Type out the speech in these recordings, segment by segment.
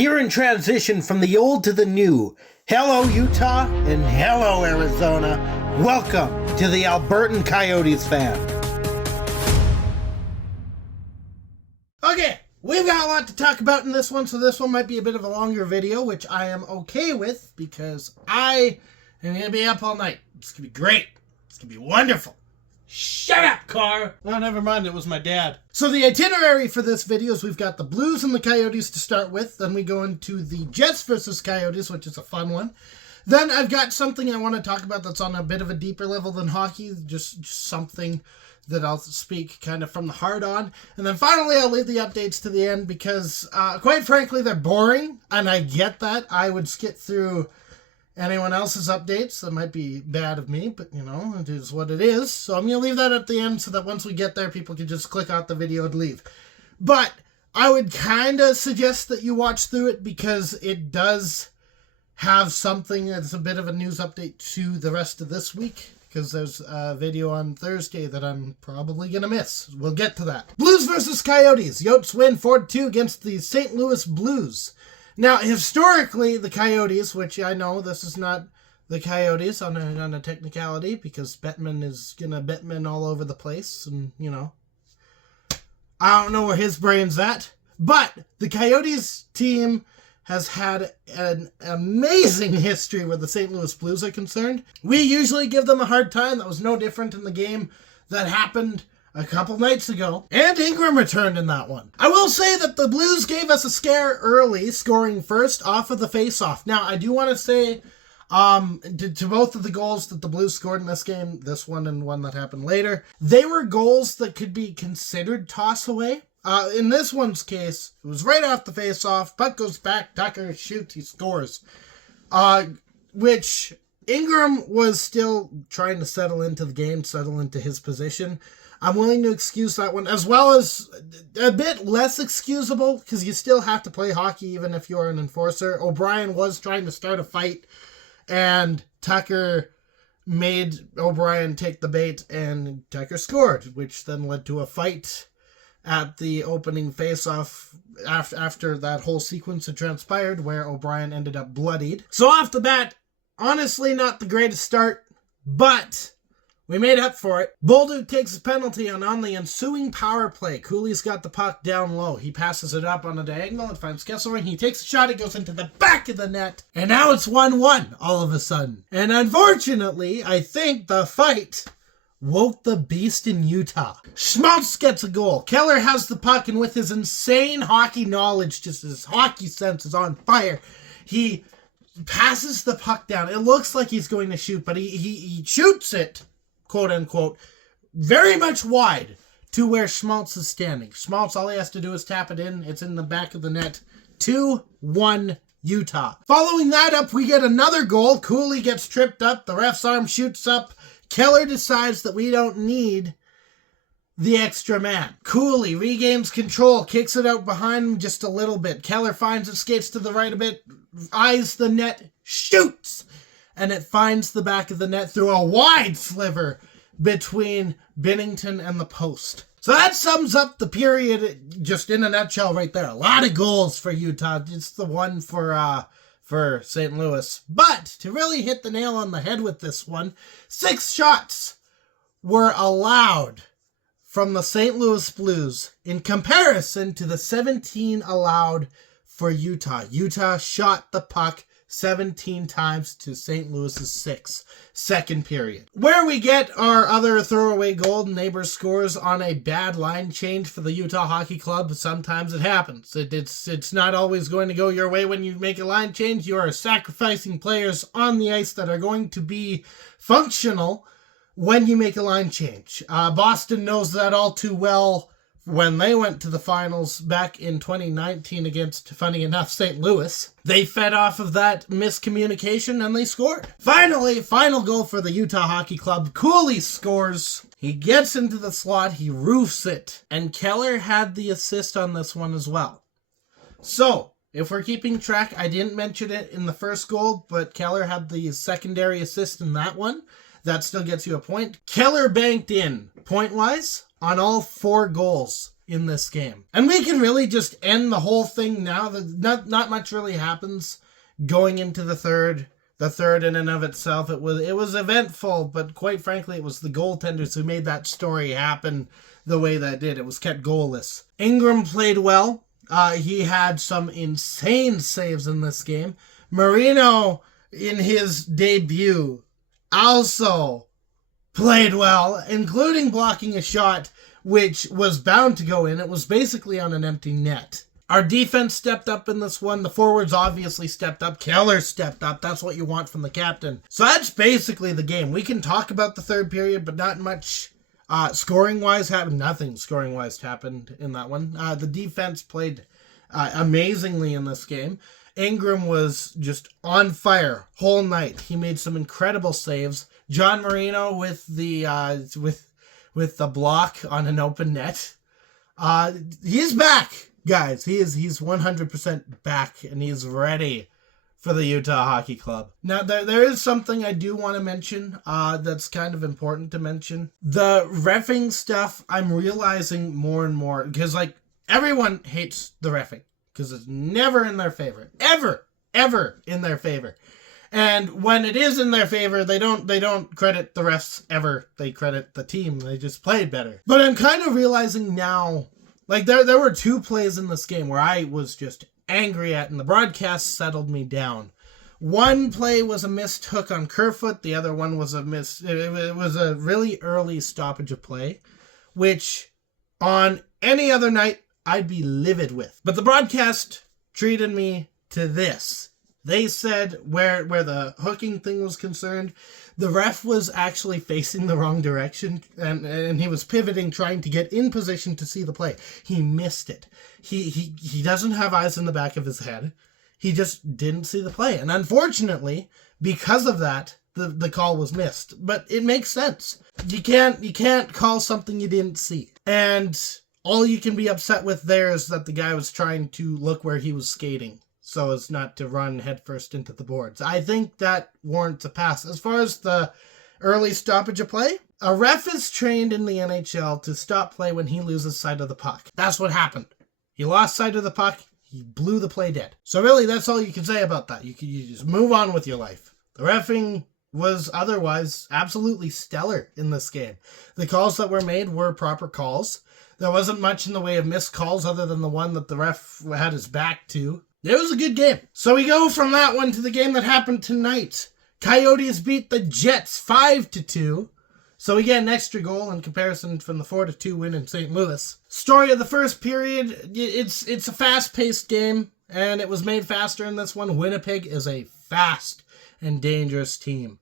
Here in transition from the old to the new. Hello, Utah, and hello, Arizona. Welcome to the Albertan Coyotes Fan. Okay, we've got a lot to talk about in this one, so this one might be a bit of a longer video, which I am okay with because I am going to be up all night. It's going to be great. It's going to be wonderful. Shut up, car! Oh, never mind, it was my dad. So the itinerary for this video is we've got the Blues and the Coyotes to start with. Then we go into the Jets versus Coyotes, which is a fun one. Then I've got something I want to talk about that's on a bit of a deeper level than hockey. Just something that I'll speak kind of from the heart on. And then finally, I'll leave the updates to the end because, quite frankly, they're boring. And I get that. I would skip through anyone else's updates. That might be bad of me, but you know, it is what it is. So I'm going to leave that at the end so that once we get there, people can just click out the video and leave. But I would kind of suggest that you watch through it because it does have something that's a bit of a news update to the rest of this week, because there's a video on Thursday that I'm probably going to miss. We'll get to that. Blues versus Coyotes. Yotes win 4-2 against the St. Louis Blues. Now, historically, the Coyotes, which I know this is not the Coyotes on a technicality, because Bettman is going to Bettman all over the place, and, you know, I don't know where his brain's at, but the Coyotes team has had an amazing history where the St. Louis Blues are concerned. We usually give them a hard time. That was no different in the game that happened a couple nights ago, and Ingram returned in that one. I will say that the Blues gave us a scare early, scoring first off of the face-off. Now, I do want to say to both of the goals that the Blues scored in this game, this one and one that happened later, they were goals that could be considered toss-away. In this one's case, it was right off the face-off, puck goes back, Tucker shoots, he scores. Which Ingram was still trying to settle into the game, settle into his position. I'm willing to excuse that one, as well as a bit less excusable, because you still have to play hockey even if you're an enforcer. O'Brien was trying to start a fight, and Tucker made O'Brien take the bait, and Tucker scored, which then led to a fight at the opening face-off after that whole sequence had transpired, where O'Brien ended up bloodied. So off the bat, honestly not the greatest start, but we made up for it. Bolduc takes a penalty, and on the ensuing power play, Cooley's got the puck down low. He passes it up on a diagonal and finds Kesselring. He takes a shot, it goes into the back of the net, and now it's 1-1 all of a sudden. And unfortunately, I think the fight woke the beast in Utah. Schmaltz gets a goal. Keller has the puck, and with his insane hockey knowledge, just his hockey sense is on fire, he passes the puck down. It looks like he's going to shoot, but he shoots it, quote unquote, very much wide to where Schmaltz is standing. Schmaltz, all he has to do is tap it in. It's in the back of the net. 2-1 Utah. Following that up, we get another goal. Cooley gets tripped up. The ref's arm shoots up. Keller decides that we don't need the extra man. Cooley regains control, kicks it out behind him just a little bit. Keller finds it, skates to the right a bit, eyes the net, shoots, and it finds the back of the net through a wide sliver between Binnington and the post. So that sums up the period just in a nutshell right there. A lot of goals for Utah. It's the one for St. Louis. But to really hit the nail on the head with this one, 6 shots were allowed from the St. Louis Blues in comparison to the 17 allowed for Utah. Utah shot the puck 17 times to St. Louis's 6, second period. Where we get our other throwaway goal, Neighbors scores on a bad line change for the Utah Hockey Club. Sometimes it happens. It's not always going to go your way when you make a line change. You are sacrificing players on the ice that are going to be functional when you make a line change. Boston knows that all too well when they went to the finals back in 2019 against, funny enough, St. Louis. They fed off of that miscommunication and they scored. Finally, final goal for the Utah Hockey Club. Cooley scores. He gets into the slot. He roofs it. And Keller had the assist on this one as well. So, if we're keeping track, I didn't mention it in the first goal, but Keller had the secondary assist in that one. That still gets you a point. Keller banked in, point-wise, on all 4 goals in this game. And we can really just end the whole thing now. Not much really happens going into the third. The third in and of itself, it was eventful, but quite frankly, it was the goaltenders who made that story happen the way that it did. It was kept goalless. Ingram played well. He had some insane saves in this game. Marino, in his debut, also played well, including blocking a shot which was bound to go in. It was basically on an empty net. Our defense stepped up in this one. The forwards obviously stepped up. Keller stepped up. That's what you want from the captain. So that's basically the game. We can talk about the third period, but not much scoring-wise happened. Nothing scoring-wise happened in that one. The defense played amazingly in this game. Ingram was just on fire whole night. He made some incredible saves. John Marino with the block on an open net. He's back. Guys, he's 100% back, and he's ready for the Utah Hockey Club. Now, there is something I do want to mention that's kind of important to mention. The reffing stuff, I'm realizing more and more, because, like, everyone hates the reffing, because it's never in their favor. Ever in their favor. And when it is in their favor, they don't credit the refs ever. They credit the team. They just played better. But I'm kind of realizing now, like, there were two plays in this game where I was just angry at, and the broadcast settled me down. One play was a missed hook on Kerfoot. The other one was it was a really early stoppage of play, which on any other night, I'd be livid with. But the broadcast treated me to this. They said where the hooking thing was concerned, the ref was actually facing the wrong direction, and he was pivoting, trying to get in position to see the play. He missed it. He doesn't have eyes in the back of his head. He just didn't see the play. And unfortunately, because of that, the call was missed. But it makes sense. You can't call something you didn't see. And all you can be upset with there is that the guy was trying to look where he was skating, so as not to run headfirst into the boards. I think that warrants a pass. As far as the early stoppage of play, a ref is trained in the NHL to stop play when he loses sight of the puck. That's what happened. He lost sight of the puck. He blew the play dead. So really, that's all you can say about that. You just move on with your life. The reffing was otherwise absolutely stellar in this game. The calls that were made were proper calls. There wasn't much in the way of missed calls other than the one that the ref had his back to. It was a good game. So we go from that one to the game that happened tonight. Coyotes beat the Jets 5-2. So we get an extra goal in comparison from the 4-2 win in St. Louis. Story of the first period, it's a fast-paced game, and it was made faster in this one. Winnipeg is a fast and dangerous team.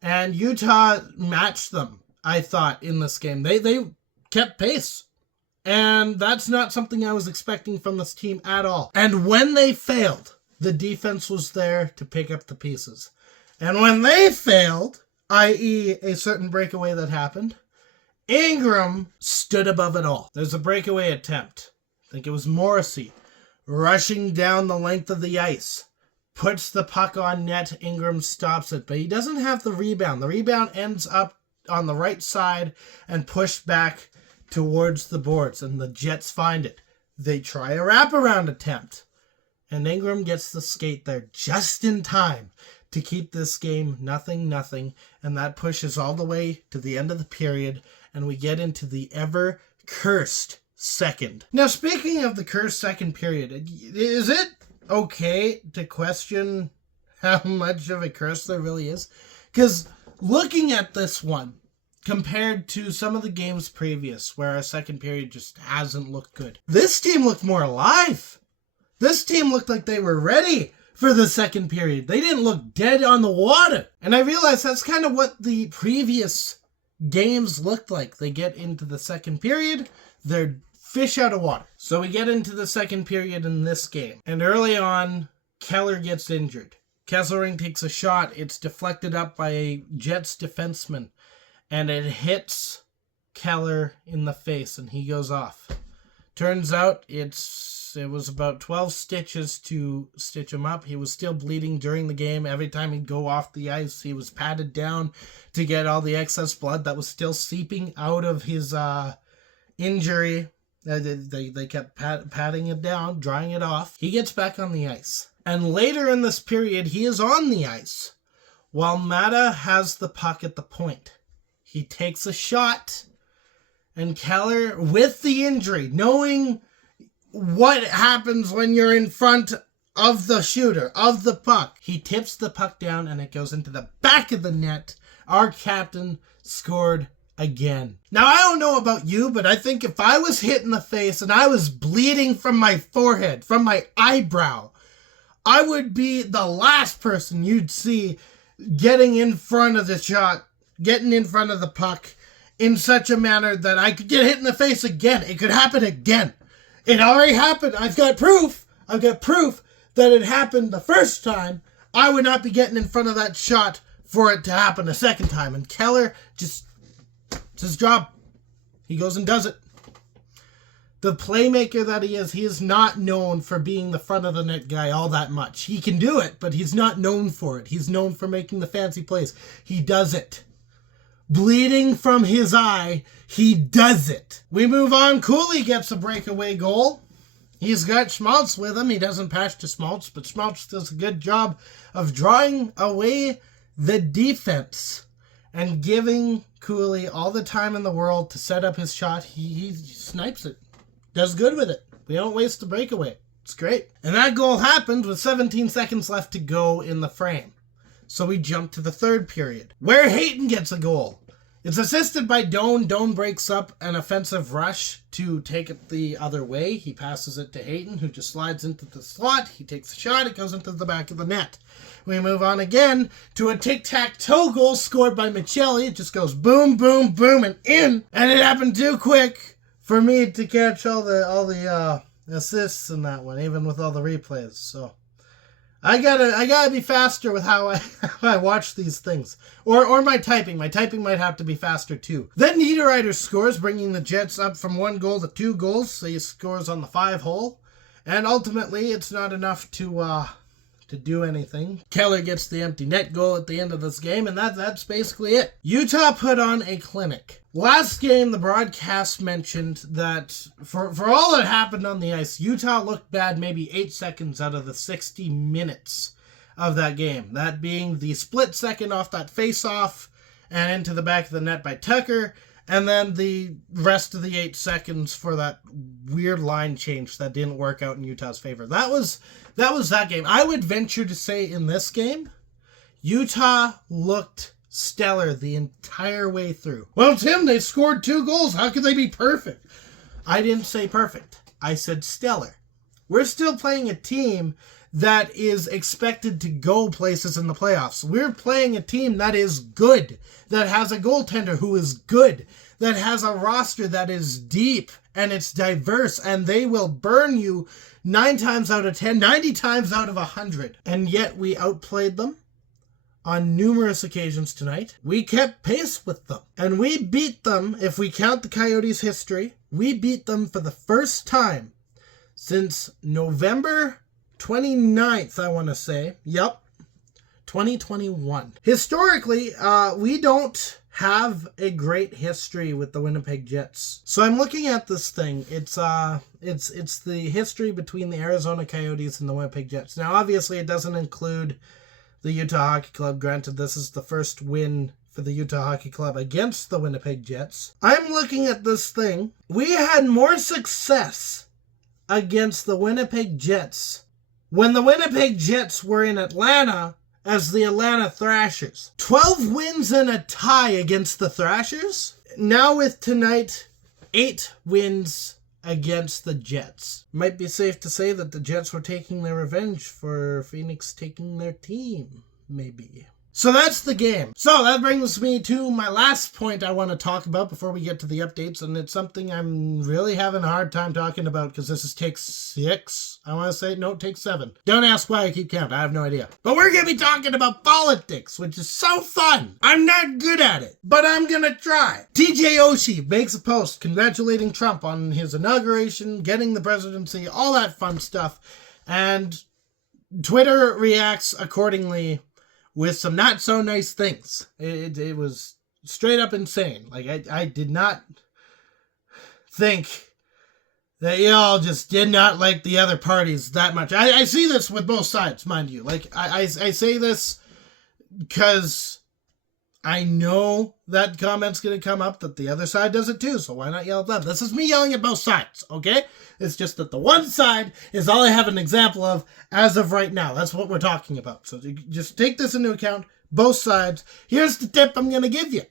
And Utah matched them, I thought, in this game. They kept pace. And that's not something I was expecting from this team at all. And when they failed, the defense was there to pick up the pieces. And when they failed, i.e. a certain breakaway that happened, Ingram stood above it all. There's a breakaway attempt. I think it was Morrissey rushing down the length of the ice. Puts the puck on net. Ingram stops it, but he doesn't have the rebound. The rebound ends up on the right side and pushed back towards the boards, and the Jets find it. They try a wraparound attempt, and Ingram gets the skate there just in time to keep this game 0-0, and that pushes all the way to the end of the period, and we get into the ever-cursed second. Now, speaking of the cursed second period, is it okay to question how much of a curse there really is? Because looking at this one, compared to some of the games previous where our second period just hasn't looked good, this team looked more alive. This team looked like they were ready for the second period. They didn't look dead on the water. And I realized that's kind of what the previous games looked like. They get into the second period, they're fish out of water. So we get into the second period in this game. And early on, Keller gets injured. Kesselring takes a shot. It's deflected up by a Jets defenseman. And it hits Keller in the face, and he goes off. Turns out it was about 12 stitches to stitch him up. He was still bleeding during the game. Every time he'd go off the ice, he was patted down to get all the excess blood that was still seeping out of his injury. They kept patting it down, drying it off. He gets back on the ice. And later in this period, he is on the ice while Mata has the puck at the point. He takes a shot, and Keller, with the injury, knowing what happens when you're in front of the shooter, of the puck, he tips the puck down and it goes into the back of the net. Our captain scored again. Now, I don't know about you, but I think if I was hit in the face and I was bleeding from my forehead, from my eyebrow, I would be the last person you'd see getting in front of the shot, getting in front of the puck in such a manner that I could get hit in the face again. It could happen again. It already happened. I've got proof that it happened the first time. I would not be getting in front of that shot for it to happen a second time. And Keller it's his job. He goes and does it. The playmaker that he is not known for being the front of the net guy all that much. He can do it, but he's not known for it. He's known for making the fancy plays. He does it. Bleeding from his eye, he does it. We move on. Cooley gets a breakaway goal. He's got Schmaltz with him. He doesn't pass to Schmaltz, but Schmaltz does a good job of drawing away the defense and giving Cooley all the time in the world to set up his shot. He snipes it. Does good with it. We don't waste the breakaway. It's great. And that goal happened with 17 seconds left to go in the frame. So we jump to the third period, where Hayton gets a goal. It's assisted by Doan. Doan breaks up an offensive rush to take it the other way. He passes it to Hayton, who just slides into the slot. He takes a shot. It goes into the back of the net. We move on again to a tic-tac-toe goal scored by Michelli. It just goes boom, boom, boom, and in. And it happened too quick for me to catch all the assists in that one, even with all the replays. So I gotta be faster with how I watch these things, or my typing. My typing might have to be faster too. Then Niederreiter scores, bringing the Jets up from 1 goal to 2 goals. So he scores on the 5-hole, and ultimately it's not enough to do anything. Keller gets the empty net goal at the end of this game, and that's basically it. Utah put on a clinic. Last game, the broadcast mentioned that for all that happened on the ice, Utah looked bad maybe 8 seconds out of the 60 minutes of that game. That being the split second off that face-off and into the back of the net by Tucker, and then the rest of the 8 seconds for that weird line change that didn't work out in Utah's favor. That was that game. I would venture to say in this game, Utah looked stellar the entire way through. Well, Tim, they scored 2 goals. How could they be perfect? I didn't say perfect. I said stellar. We're still playing a team that is expected to go places in the playoffs. We're playing a team that is good, that has a goaltender who is good, that has a roster that is deep and it's diverse, and they will burn you 9 times out of 10, 90 times out of 100. And yet we outplayed them on numerous occasions tonight. We kept pace with them. And we beat them, if we count the Coyotes' history, we beat them for the first time since November 29th, I want to say. Yep. 2021. Historically, we don't have a great history with the Winnipeg Jets. So I'm looking at this thing. It's the history between the Arizona Coyotes and the Winnipeg Jets. Now, obviously, it doesn't include the Utah Hockey Club. Granted, this is the first win for the Utah Hockey Club against the Winnipeg Jets. I'm looking at this thing. We had more success against the Winnipeg Jets when the Winnipeg Jets were in Atlanta as the Atlanta Thrashers. 12 wins and a tie against the Thrashers. Now with tonight, 8 wins against the Jets. Might be safe to say that the Jets were taking their revenge for Phoenix taking their team, maybe. So that's the game. So that brings me to my last point I want to talk about before we get to the updates, and it's something I'm really having a hard time talking about because this is take 6. I want to say, no, take 7. Don't ask why I keep count. I have no idea. But we're going to be talking about politics, which is so fun. I'm not good at it, but I'm going to try. TJ Oshie makes a post congratulating Trump on his inauguration, getting the presidency, all that fun stuff, and Twitter reacts accordingly with some not so nice things. It was straight up insane. Like, I did not think that y'all just did not like the other parties that much. I see this with both sides, mind you. Like, I say this because I know that comment's going to come up that the other side does it too, so why not yell at them? This is me yelling at both sides, okay? It's just that the one side is all I have an example of as of right now. That's what we're talking about. So just take this into account, both sides. Here's the tip I'm going to give you.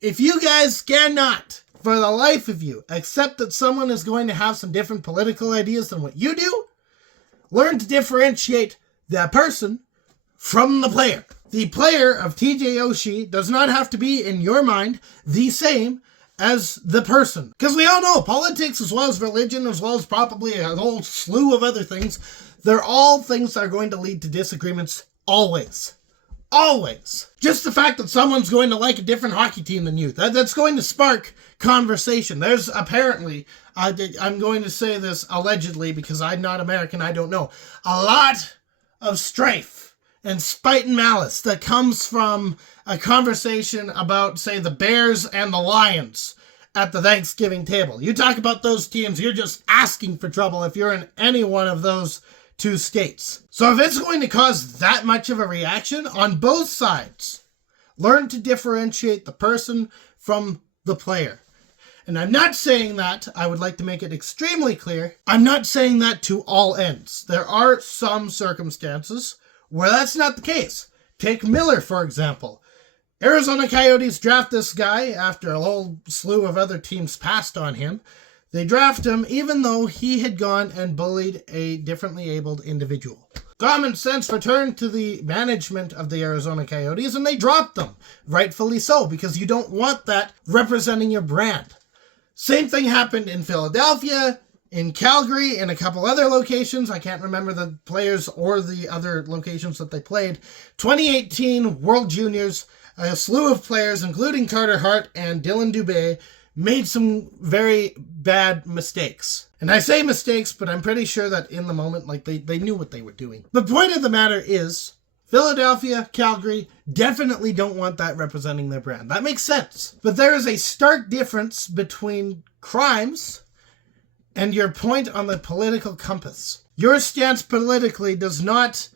If you guys cannot, for the life of you, accept that someone is going to have some different political ideas than what you do, learn to differentiate that person from the player. The player of TJ Oshie does not have to be, in your mind, the same as the person. Because we all know politics, as well as religion, as well as probably a whole slew of other things, they're all things that are going to lead to disagreements always. Always. Just the fact that someone's going to like a different hockey team than you, that's going to spark conversation. There's apparently, I'm going to say this allegedly because I'm not American, I don't know, a lot of strife and spite and malice that comes from a conversation about, say, the Bears and the Lions at the Thanksgiving table. You talk about those teams, you're just asking for trouble if you're in any one of those two states. So if it's going to cause that much of a reaction on both sides, learn to differentiate the person from the player. And I'm not saying that, I would like to make it extremely clear, I'm not saying that to all ends. There are some circumstances where that's not the case. Take Miller, for example. Arizona Coyotes draft this guy after a whole slew of other teams passed on him. They draft him even though he had gone and bullied a differently abled individual. Common sense returned to the management of the Arizona Coyotes and they dropped them. Rightfully so, because you don't want that representing your brand. Same thing happened in Philadelphia, in Calgary, in a couple other locations. I can't remember the players or the other locations that they played. 2018 World Juniors, a slew of players, including Carter Hart and Dylan Dubé, made some very bad mistakes. And I say mistakes, but I'm pretty sure that in the moment, like, they knew what they were doing. The point of the matter is, Philadelphia, Calgary, definitely don't want that representing their brand. That makes sense. But there is a stark difference between crimes and your point on the political compass. Your stance politically does not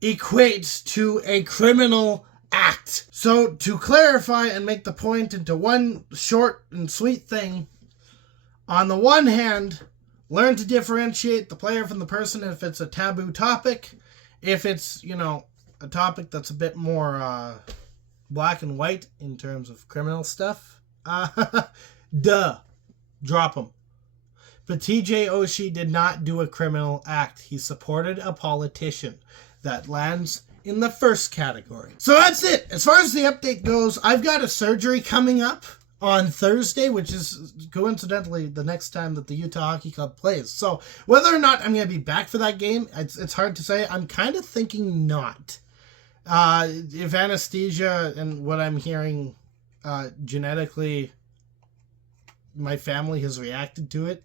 equate to a criminal act. So to clarify and make the point into one short and sweet thing, on the one hand, learn to differentiate the player from the person if it's a taboo topic. If it's, a topic that's a bit more black and white in terms of criminal stuff, drop them. But TJ Oshie did not do a criminal act. He supported a politician. That lands in the first category. So that's it. As far as the update goes, I've got a surgery coming up on Thursday, which is coincidentally the next time that the Utah Hockey Club plays. So whether or not I'm going to be back for that game, it's hard to say. I'm kind of thinking not. If anesthesia and what I'm hearing genetically, my family has reacted to it,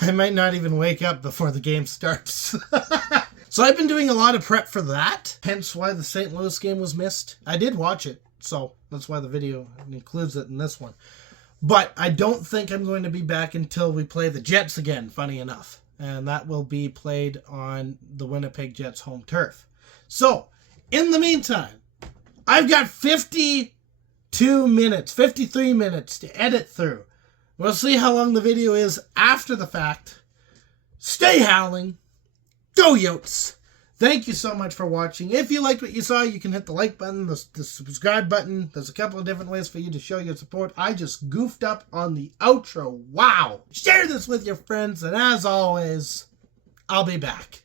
I might not even wake up before the game starts. So I've been doing a lot of prep for that, hence why the St. Louis game was missed. I did watch it, so that's why the video includes it in this one. But I don't think I'm going to be back until we play the Jets again, funny enough. And that will be played on the Winnipeg Jets home turf. So, in the meantime, I've got 53 minutes to edit through. We'll see how long the video is after the fact. Stay howling. Go Yotes. Thank you so much for watching. If you liked what you saw, you can hit the like button, the subscribe button. There's a couple of different ways for you to show your support. I just goofed up on the outro. Wow. Share this with your friends, and as always, I'll be back.